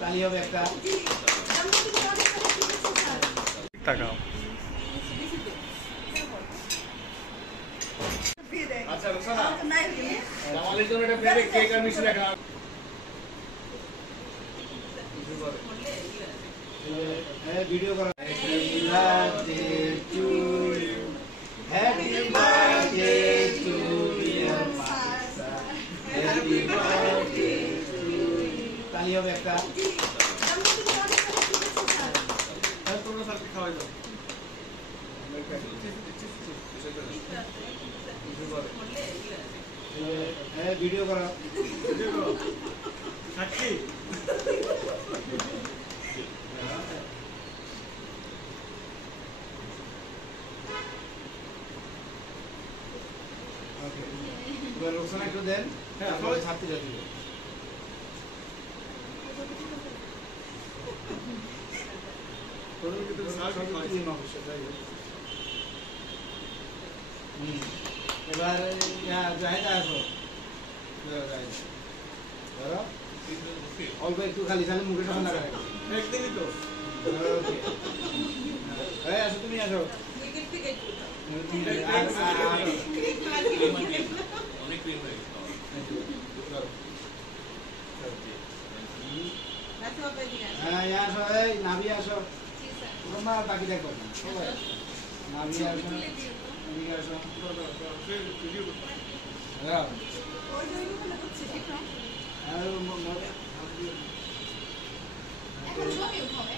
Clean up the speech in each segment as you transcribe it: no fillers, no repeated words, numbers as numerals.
তালি হবে একটা তাকাও। আচ্ছা রোসানা জামালের জন্য একটা প্লেটে কেক আর মিষ্টি রাখা। ভিডিও করা। Happy birthday to you, happy birthday to dear মাসা, হ্যাপি বার্থডে টু ইউ। তালি হবে একটা তোমরা স্যারকে খাওয়াই দাও। ভিডিও করা। সাক্ষী ওকে, এবার রোশনা একটু দেন। হ্যাঁ, সবাই ছাড়তে যাচ্ছি। এবার জাহেদা আসো, ধরো অল্প একটু খালি খালি মুখে সামনে লাগা একদিনই তো আসো, তুমি আসো। হ্যাঁ আসো, এই নাভি আসো, তোমার বাকি দেখো নাভি আসো, এদিকে আসো।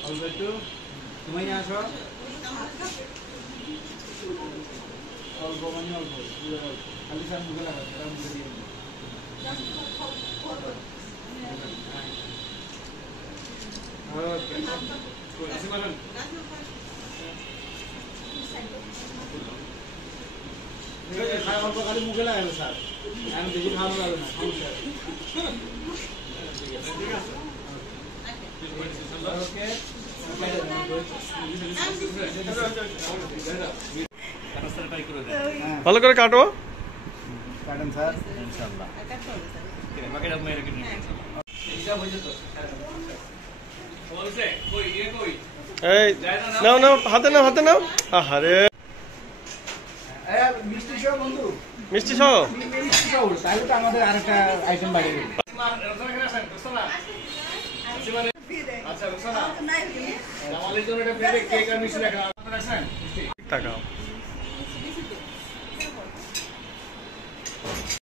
অল্প একটু তুমি আসো, অল্প মানে অল্প খালি স্যার মুখে লাগা, সেটা মুখে দিয়ে অল্প খালি মুখে লাগাবে স্যার, আমি বেশি খাওয়ানো লাগবে না, সমস্যা ওকে। ভালো করে কাটো। কাটেন স্যার। এই নাও নাও, হাতে নাও, হাতে নাও। আহারে মিষ্টি সহ বন্ধু, মিষ্টি সহ। মিষ্টি সহ তাহলে তো আমাদের আরেকটা আইটেম বাড়িয়ে গেল। আচ্ছা রোসানা জামালের জন্য একটা প্লেটে কেক আর মিষ্টি রাখা। তাকাও।